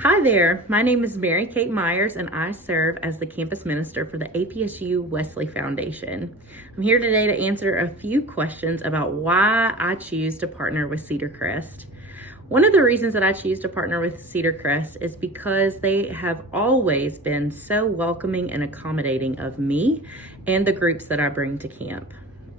Hi there, my name is Mary Kate Myers and I serve as the campus minister for the APSU Wesley Foundation. I'm here today to answer a few questions about why I choose to partner with Cedar Crest. One of the reasons that I choose to partner with Cedar Crest is because they have always been so welcoming and accommodating of me and the groups that I bring to camp.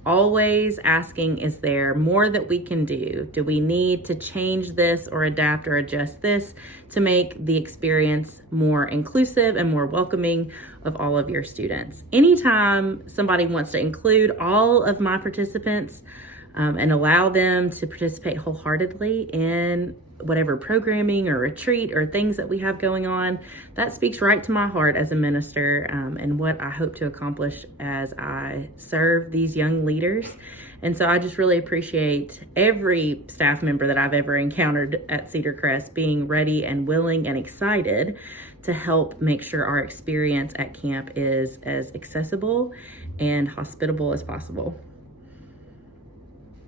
Always asking, is there more that we can do? Do we need to change this or adapt or adjust this to make the experience more inclusive and more welcoming of all of your students? Anytime somebody wants to include all of my participants and allow them to participate wholeheartedly in whatever programming or retreat or things that we have going on, that speaks right to my heart as a minister and what I hope to accomplish as I serve these young leaders. And so I just really appreciate every staff member that I've ever encountered at Cedar Crest being ready and willing and excited to help make sure our experience at camp is as accessible and hospitable as possible.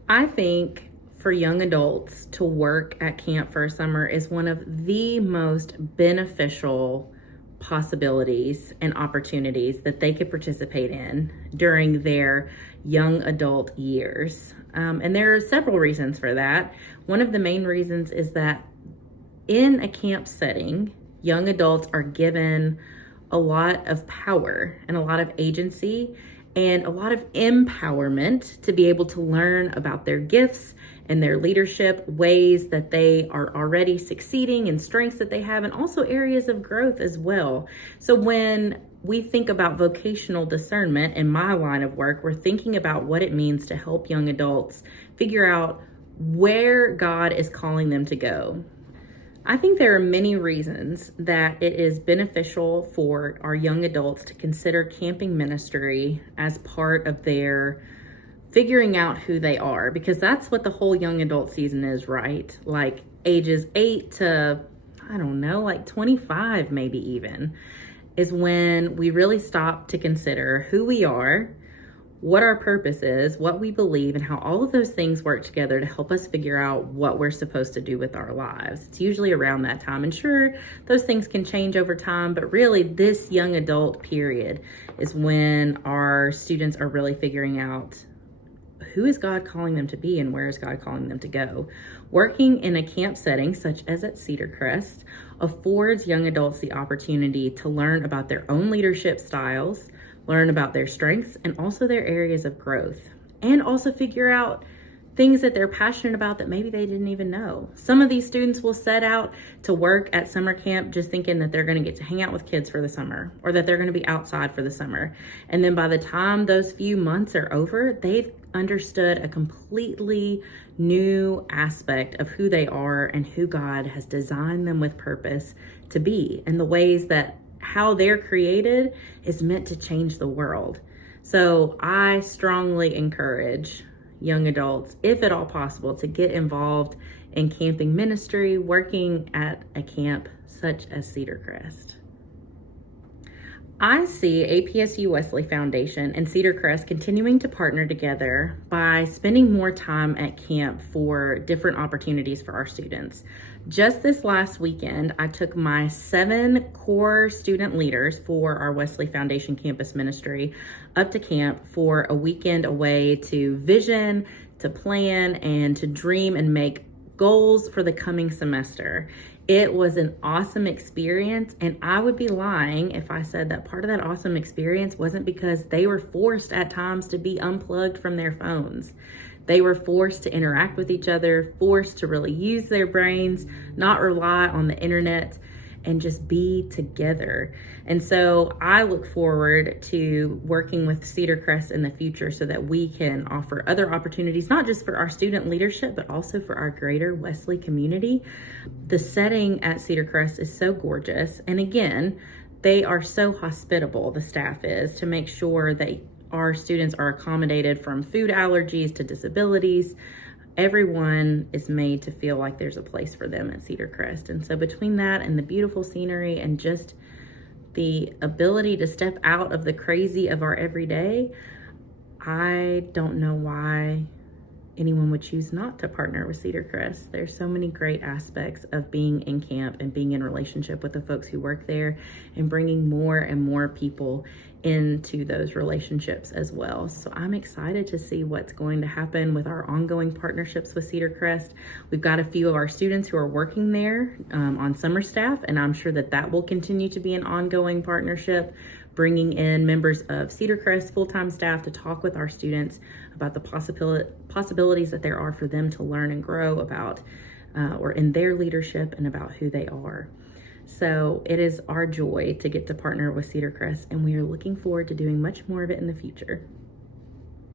I think for young adults to work at camp for a summer is one of the most beneficial possibilities and opportunities that they could participate in during their young adult years. And there are several reasons for that. One of the main reasons is that in a camp setting, young adults are given a lot of power and a lot of agency and a lot of empowerment to be able to learn about their gifts and their leadership, ways that they are already succeeding and strengths that they have, and also areas of growth as well. So when we think about vocational discernment in my line of work, we're thinking about what it means to help young adults figure out where God is calling them to go. I think there are many reasons that it is beneficial for our young adults to consider camping ministry as part of their figuring out who they are, because that's what the whole young adult season is, right? Like ages 8 to, I don't know, like 25 maybe even, is when we really stop to consider who we are, what our purpose is, what we believe, and how all of those things work together to help us figure out what we're supposed to do with our lives. It's usually around that time. And sure, those things can change over time, but really this young adult period is when our students are really figuring out who is God calling them to be and where is God calling them to go. Working in a camp setting, such as at Cedar Crest, affords young adults the opportunity to learn about their own leadership styles, learn about their strengths and also their areas of growth, and also figure out things that they're passionate about that maybe they didn't even know. Some of these students will set out to work at summer camp just thinking that they're going to get to hang out with kids for the summer or that they're going to be outside for the summer. And then by the time those few months are over, they've understood a completely new aspect of who they are and who God has designed them with purpose to be, and the ways that how they're created is meant to change the world. So I strongly encourage young adults, if at all possible, to get involved in camping ministry, working at a camp such as Cedar Crest. I see APSU Wesley Foundation and Cedar Crest continuing to partner together by spending more time at camp for different opportunities for our students. Just this last weekend, I took my 7 core student leaders for our Wesley Foundation campus ministry up to camp for a weekend away to vision, to plan, and to dream and make goals for the coming semester. It was an awesome experience, and I would be lying if I said that part of that awesome experience wasn't because they were forced at times to be unplugged from their phones. They were forced to interact with each other, forced to really use their brains, not rely on the internet, and just be together. And so I look forward to working with Cedar Crest in the future so that we can offer other opportunities, not just for our student leadership, but also for our greater Wesley community. The setting at Cedar Crest is so gorgeous. And again, they are so hospitable, the staff is, to make sure that our students are accommodated from food allergies to disabilities. Everyone is made to feel like there's a place for them at Cedar Crest. And so between that and the beautiful scenery and just the ability to step out of the crazy of our everyday, I don't know why anyone would choose not to partner with Cedar Crest. There's so many great aspects of being in camp and being in relationship with the folks who work there, and bringing more and more people into those relationships as well. So I'm excited to see what's going to happen with our ongoing partnerships with Cedar Crest. We've got a few of our students who are working there on summer staff, and I'm sure that will continue to be an ongoing partnership, bringing in members of Cedar Crest full-time staff to talk with our students about the possibilities that there are for them to learn and grow about or in their leadership and about who they are. So it is our joy to get to partner with Cedar Crest, and we are looking forward to doing much more of it in the future.